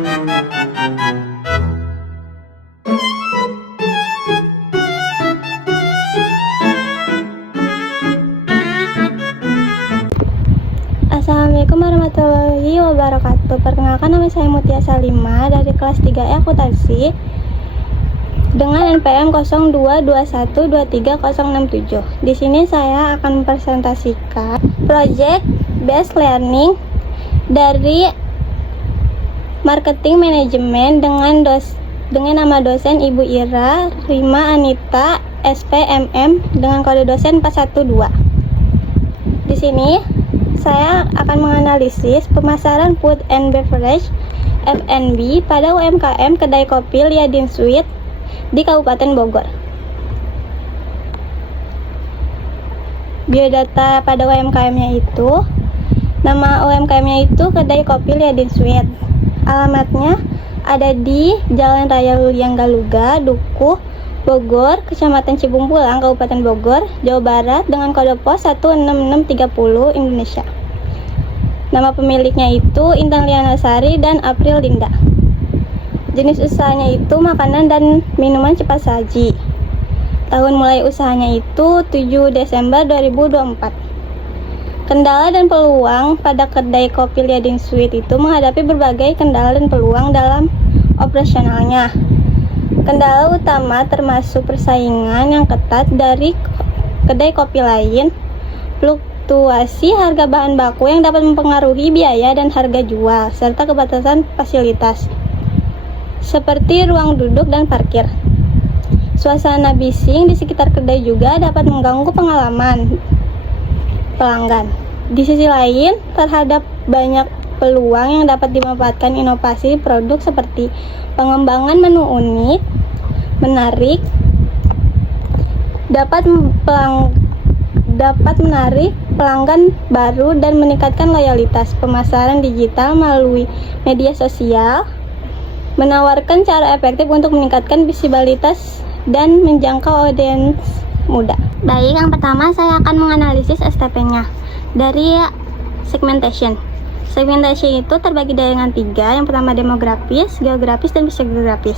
Assalamualaikum warahmatullahi wabarakatuh. Perkenalkan, nama saya Mutia Salima dari kelas 3E Akuntansi dengan NPM 0221230067. Di sini saya akan mempresentasikan project based learning dari marketing manajemen dengan nama dosen Ibu Ira Rima Anita SPMM dengan kode dosen 412. Di sini saya akan menganalisis pemasaran food and beverage F&B pada UMKM kedai kopi Liadin Sweet di Kabupaten Bogor. Biodata pada UMKM-nya itu, nama UMKM-nya itu kedai kopi Liadin Sweet. Alamatnya ada di Jalan Raya Luliang Galuga, Dukuh, Bogor, Kecamatan Cibungpulang, Kabupaten Bogor, Jawa Barat dengan kode pos 16630 Indonesia. Nama pemiliknya itu Intan Lianasari dan April Linda. Jenis usahanya itu makanan dan minuman cepat saji. Tahun mulai usahanya itu 7 Desember 2024. Kendala dan peluang pada kedai kopi Liadin Sweet itu menghadapi berbagai kendala dan peluang dalam operasionalnya. Kendala utama termasuk persaingan yang ketat dari kedai kopi lain, fluktuasi harga bahan baku yang dapat mempengaruhi biaya dan harga jual, serta keterbatasan fasilitas seperti ruang duduk dan parkir. Suasana bising di sekitar kedai juga dapat mengganggu pengalaman pelanggan. Di sisi lain, terhadap banyak peluang yang dapat dimanfaatkan inovasi produk seperti pengembangan menu unik, menarik, dapat menarik pelanggan baru dan meningkatkan loyalitas. Pemasaran digital melalui media sosial menawarkan cara efektif untuk meningkatkan visibilitas dan menjangkau audiens muda. Baik, yang pertama saya akan menganalisis STP-nya dari segmentation. Segmentasi itu terbagi dengan 3. Yang pertama demografis, geografis, dan psikografis.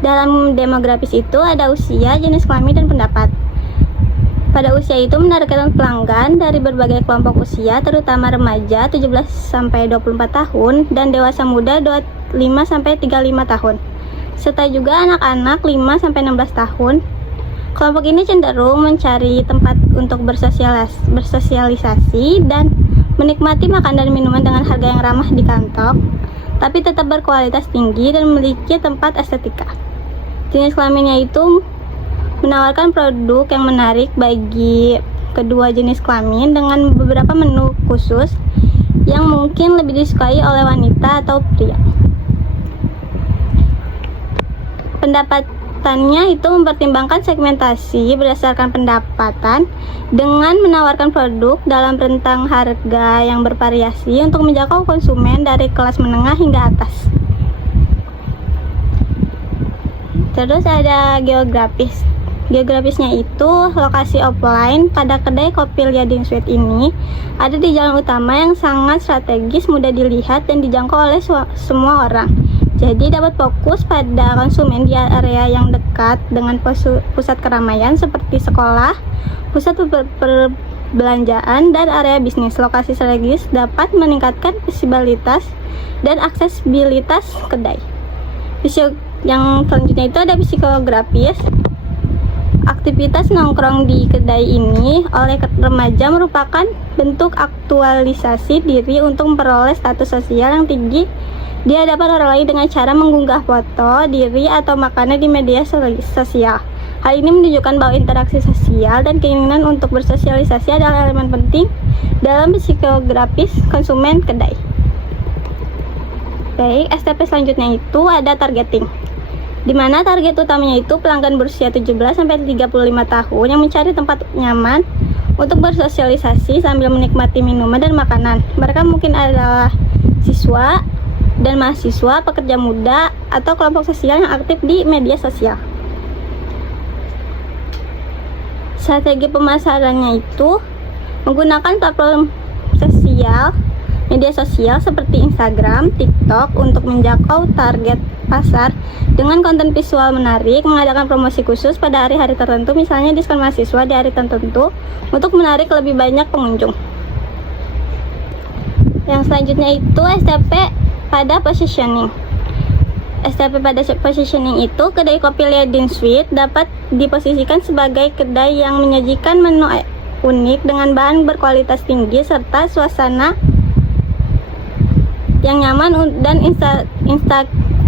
Dalam demografis itu ada usia, jenis kelamin, dan pendapat. Pada usia itu menargetkan pelanggan dari berbagai kelompok usia, terutama remaja 17-24 tahun dan dewasa muda 25-35 tahun, serta juga anak-anak 5-16 tahun. Kelompok ini cenderung mencari tempat untuk bersosialisasi dan menikmati makan dan minuman dengan harga yang ramah di kantong, tapi tetap berkualitas tinggi dan memiliki tempat estetika. Jenis kelaminnya itu menawarkan produk yang menarik bagi kedua jenis kelamin dengan beberapa menu khusus yang mungkin lebih disukai oleh wanita atau pria. Pendapatannya itu mempertimbangkan segmentasi berdasarkan pendapatan dengan menawarkan produk dalam rentang harga yang bervariasi untuk menjangkau konsumen dari kelas menengah hingga atas. Terus ada geografis. Geografisnya itu lokasi offline pada kedai kopi Liadin Sweet ini ada di jalan utama yang sangat strategis, mudah dilihat dan dijangkau oleh semua orang. Jadi dapat fokus pada konsumen di area yang dekat dengan pusat keramaian seperti sekolah, pusat perbelanjaan, dan area bisnis. Lokasi strategis dapat meningkatkan visibilitas dan aksesibilitas kedai. Yang selanjutnya itu ada psikografis. Aktivitas nongkrong di kedai ini oleh remaja merupakan bentuk aktualisasi diri untuk memperoleh status sosial yang tinggi di hadapan orang lain dengan cara mengunggah foto diri atau makanan di media sosial. Hal ini menunjukkan bahwa interaksi sosial dan keinginan untuk bersosialisasi adalah elemen penting dalam psikografis konsumen kedai. Baik, STP selanjutnya itu ada targeting, di mana target utamanya itu pelanggan berusia 17-35 tahun yang mencari tempat nyaman untuk bersosialisasi sambil menikmati minuman dan makanan. Mereka mungkin adalah siswa dan mahasiswa, pekerja muda, atau kelompok sosial yang aktif di media sosial. Strategi pemasarannya itu menggunakan platform sosial media sosial seperti Instagram, TikTok untuk menjangkau target pasar dengan konten visual menarik, mengadakan promosi khusus pada hari-hari tertentu, misalnya diskon mahasiswa di hari tertentu untuk menarik lebih banyak pengunjung. Yang selanjutnya itu STP pada positioning. STP pada positioning itu, kedai kopi Liadin Sweet dapat diposisikan sebagai kedai yang menyajikan menu unik dengan bahan berkualitas tinggi serta suasana yang nyaman dan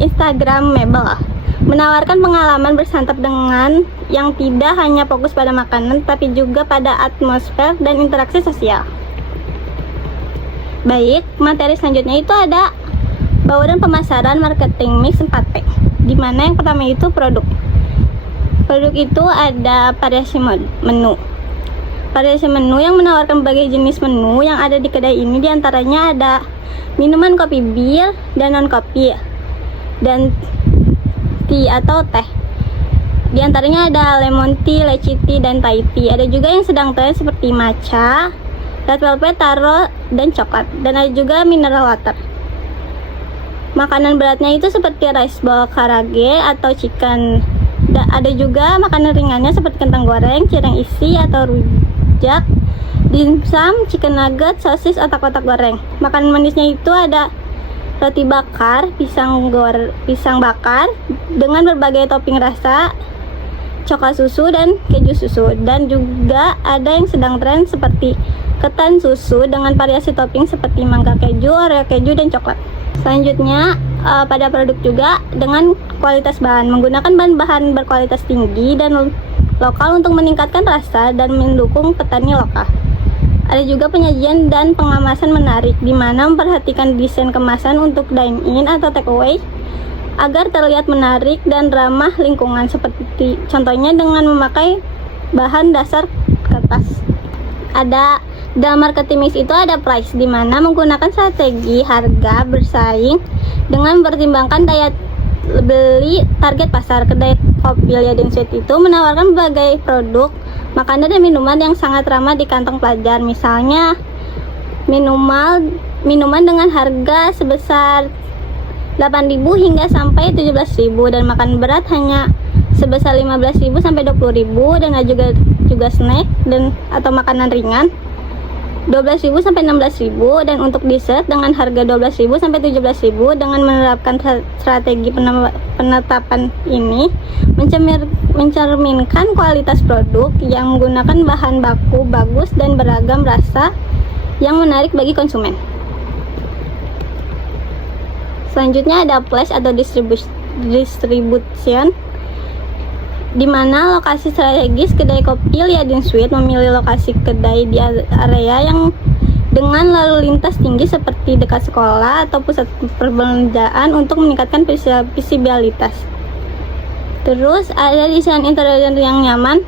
Instagramable, menawarkan pengalaman bersantap dengan yang tidak hanya fokus pada makanan tapi juga pada atmosfer dan interaksi sosial. Baik, materi selanjutnya itu ada bauran pemasaran marketing mix 4P, di mana yang pertama itu produk. Produk itu ada variasi menu. Variasi menu yang menawarkan berbagai jenis menu yang ada di kedai ini, diantaranya ada minuman kopi bir dan non kopi, dan tea atau teh. Di antaranya ada lemon tea, lychee tea, dan Thai tea. Ada juga yang sedang tren seperti matcha, red velvet, taro, dan coklat. Dan ada juga mineral water. Makanan beratnya itu seperti rice ball, karage, atau chicken. Ada juga makanan ringannya seperti kentang goreng, cireng isi atau rujak, dimsum, chicken nugget, sosis, otak-otak goreng. Makanan manisnya itu ada roti bakar, pisang bakar dengan berbagai topping rasa, coklat susu dan keju susu. Dan juga ada yang sedang tren seperti ketan susu dengan variasi topping seperti mangga keju, oreo keju, dan coklat. Selanjutnya pada produk juga dengan kualitas bahan, menggunakan bahan-bahan berkualitas tinggi dan lokal untuk meningkatkan rasa dan mendukung petani lokal. Ada juga penyajian dan pengemasan menarik, di mana memperhatikan desain kemasan untuk dine-in atau take-away agar terlihat menarik dan ramah lingkungan, seperti contohnya dengan memakai bahan dasar kertas. Ada dalam marketing mix itu ada price, di mana menggunakan strategi harga bersaing dengan mempertimbangkan daya beli target pasar. Kedai kopi Liadin Sweet itu menawarkan berbagai produk makanan dan minuman yang sangat ramah di kantong pelajar. Misalnya minuman dengan harga sebesar 8.000 hingga sampai 17.000, dan makanan berat hanya sebesar 15.000 sampai 20.000, dan ada juga snack dan atau makanan ringan 12.000 sampai 16.000, dan untuk dessert dengan harga 12.000 sampai 17.000. Dengan menerapkan strategi penetapan ini mencerminkan kualitas produk yang menggunakan bahan baku bagus dan beragam rasa yang menarik bagi konsumen. Selanjutnya ada place atau distribution, di mana lokasi strategis kedai kopi Liadin Sweet memilih lokasi kedai di area yang dengan lalu lintas tinggi seperti dekat sekolah atau pusat perbelanjaan untuk meningkatkan visibilitas. Terus ada desain interior yang nyaman,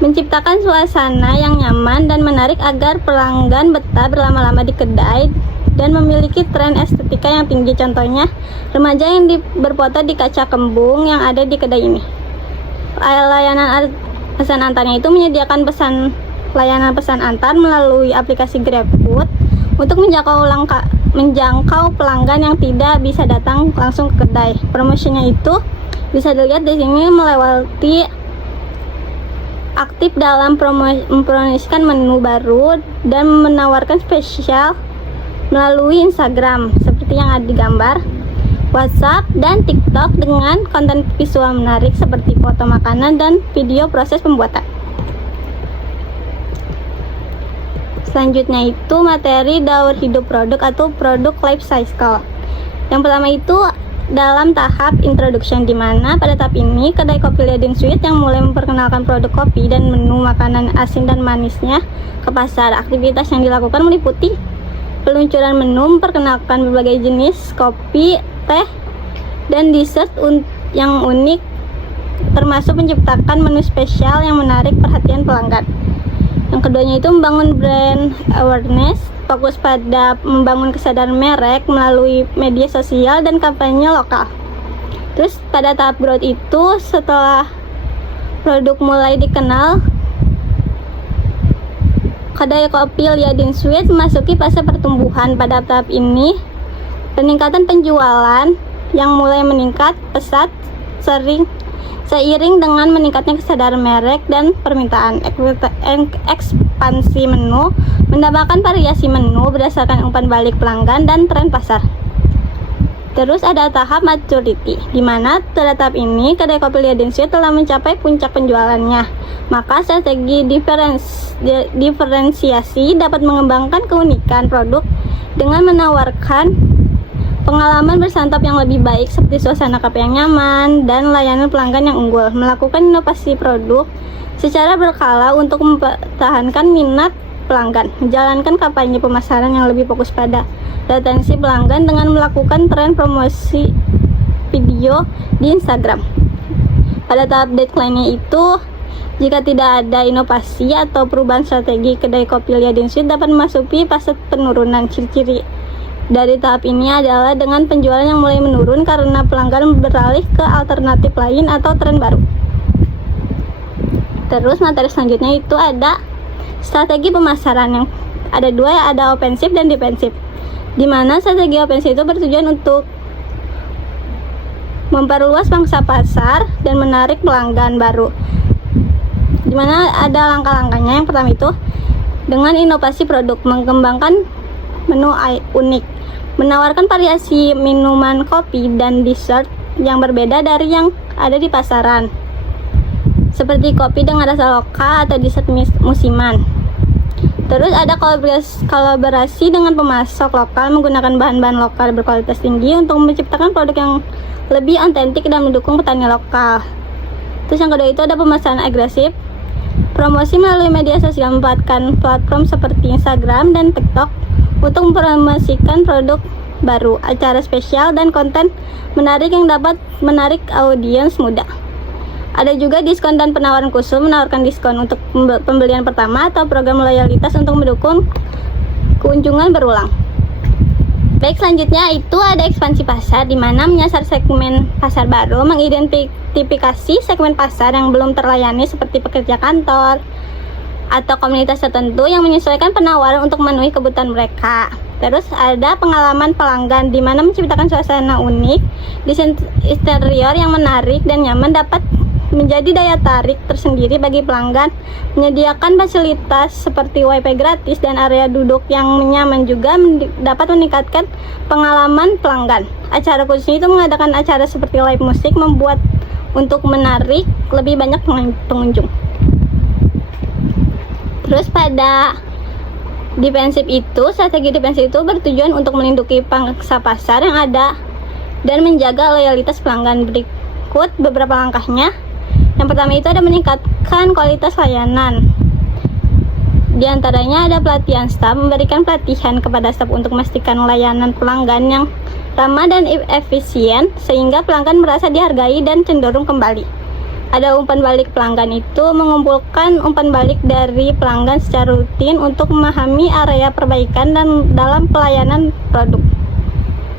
menciptakan suasana yang nyaman dan menarik agar pelanggan betah berlama-lama di kedai, dan memiliki tren estetika yang tinggi. Contohnya remaja yang berfoto di kaca kembung yang ada di kedai ini. Layanan pesan antarnya itu menyediakan layanan pesan antar melalui aplikasi GrabFood untuk menjangkau pelanggan yang tidak bisa datang langsung ke kedai. Promosinya itu bisa dilihat di sini, melewati aktif dalam mempromosikan menu baru dan menawarkan spesial melalui Instagram seperti yang ada di gambar, WhatsApp, dan TikTok dengan konten visual menarik seperti foto makanan dan video proses pembuatan. Selanjutnya itu materi daur hidup produk atau produk life cycle. Yang pertama itu dalam tahap introduction, di mana pada tahap ini kedai kopi Liadin Sweet yang mulai memperkenalkan produk kopi dan menu makanan asin dan manisnya ke pasar. Aktivitas yang dilakukan meliputi peluncuran menu, memperkenalkan berbagai jenis kopi, teh, dan dessert yang unik, termasuk menciptakan menu spesial yang menarik perhatian pelanggan. Yang keduanya itu membangun brand awareness, fokus pada membangun kesadaran merek melalui media sosial dan kampanye lokal. Terus pada tahap growth itu, setelah produk mulai dikenal, Kedai kopi Lyadin Sweet memasuki fase pertumbuhan. Pada tahap ini, peningkatan penjualan yang mulai meningkat pesat seiring dengan meningkatnya kesadaran merek dan permintaan. Ekspansi menu menambahkan variasi menu berdasarkan umpan balik pelanggan dan tren pasar. Terus ada tahap maturity, di mana pada tahap ini kedai kopi Lyadin Sweet telah mencapai puncak penjualannya. Maka strategi diferensiasi dapat mengembangkan keunikan produk dengan menawarkan pengalaman bersantap yang lebih baik seperti suasana kafe yang nyaman dan layanan pelanggan yang unggul. Melakukan inovasi produk secara berkala untuk mempertahankan minat pelanggan. Menjalankan kampanye pemasaran yang lebih fokus pada retensi pelanggan dengan melakukan tren promosi video di Instagram. Pada tahap decline-nya itu, jika tidak ada inovasi atau perubahan strategi, kedai kopi Lyadin Sweet dapat memasuki fase penurunan. Ciri-ciri dari tahap ini adalah dengan penjualan yang mulai menurun karena pelanggan beralih ke alternatif lain atau tren baru. Terus materi selanjutnya itu ada strategi pemasaran yang ada dua, ada ofensif dan defensif. Di mana strategi ofensif itu bertujuan untuk memperluas pangsa pasar dan menarik pelanggan baru. Di mana ada langkah-langkahnya. Yang pertama itu dengan inovasi produk, mengembangkan menu unik, menawarkan variasi minuman kopi dan dessert yang berbeda dari yang ada di pasaran, seperti kopi dengan rasa lokal atau dessert musiman. Terus ada kolaborasi dengan pemasok lokal menggunakan bahan-bahan lokal berkualitas tinggi untuk menciptakan produk yang lebih otentik dan mendukung petani lokal. Terus yang kedua itu ada pemasaran agresif, promosi melalui media sosial, memanfaatkan platform seperti Instagram dan TikTok untuk mempromosikan produk baru, acara spesial, dan konten menarik yang dapat menarik audiens muda. Ada juga diskon dan penawaran khusus, menawarkan diskon untuk pembelian pertama atau program loyalitas untuk mendukung kunjungan berulang. Baik, selanjutnya itu ada ekspansi pasar, di mana menyasar segmen pasar baru, mengidentifikasi segmen pasar yang belum terlayani seperti pekerja kantor atau komunitas tertentu yang menyesuaikan penawaran untuk memenuhi kebutuhan mereka. Terus ada pengalaman pelanggan, di mana menciptakan suasana unik, desain interior yang menarik dan nyaman dapat menjadi daya tarik tersendiri bagi pelanggan. Menyediakan fasilitas seperti wifi gratis dan area duduk yang nyaman juga dapat meningkatkan pengalaman pelanggan. Acara khususnya itu mengadakan acara seperti live musik, membuat untuk menarik lebih banyak pengunjung. Terus pada defensif itu, strategi defensif itu bertujuan untuk melindungi pangsa pasar yang ada dan menjaga loyalitas pelanggan. Berikut beberapa langkahnya. Yang pertama itu ada meningkatkan kualitas layanan. Di antaranya ada pelatihan staf, memberikan pelatihan kepada staf untuk memastikan layanan pelanggan yang ramah dan efisien sehingga pelanggan merasa dihargai dan cenderung kembali. Ada umpan balik pelanggan itu, mengumpulkan umpan balik dari pelanggan secara rutin untuk memahami area perbaikan dan dalam pelayanan produk.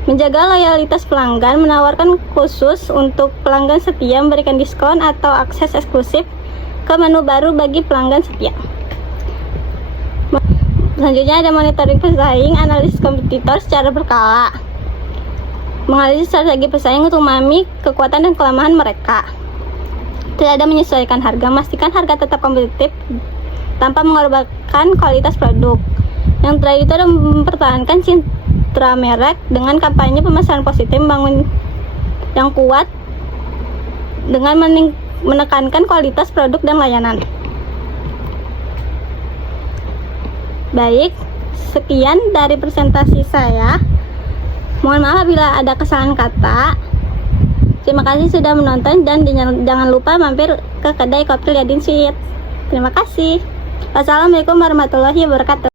Menjaga loyalitas pelanggan, menawarkan khusus untuk pelanggan setia, memberikan diskon atau akses eksklusif ke menu baru bagi pelanggan setia. Selanjutnya ada monitoring pesaing, analisis kompetitor secara berkala, menganalisis strategi pesaing untuk memahami kekuatan dan kelemahan mereka. Tidak ada menyesuaikan harga, memastikan harga tetap kompetitif tanpa mengorbankan kualitas produk. Yang terakhir itu ada mempertahankan citra merek dengan kampanye pemasaran positif, membangun yang kuat dengan menekankan kualitas produk dan layanan. Baik, sekian dari presentasi saya. Mohon maaf apabila ada kesalahan kata. Terima kasih sudah menonton dan jangan lupa mampir ke kedai kopi Lyadin Sweet. Terima kasih. Wassalamualaikum warahmatullahi wabarakatuh.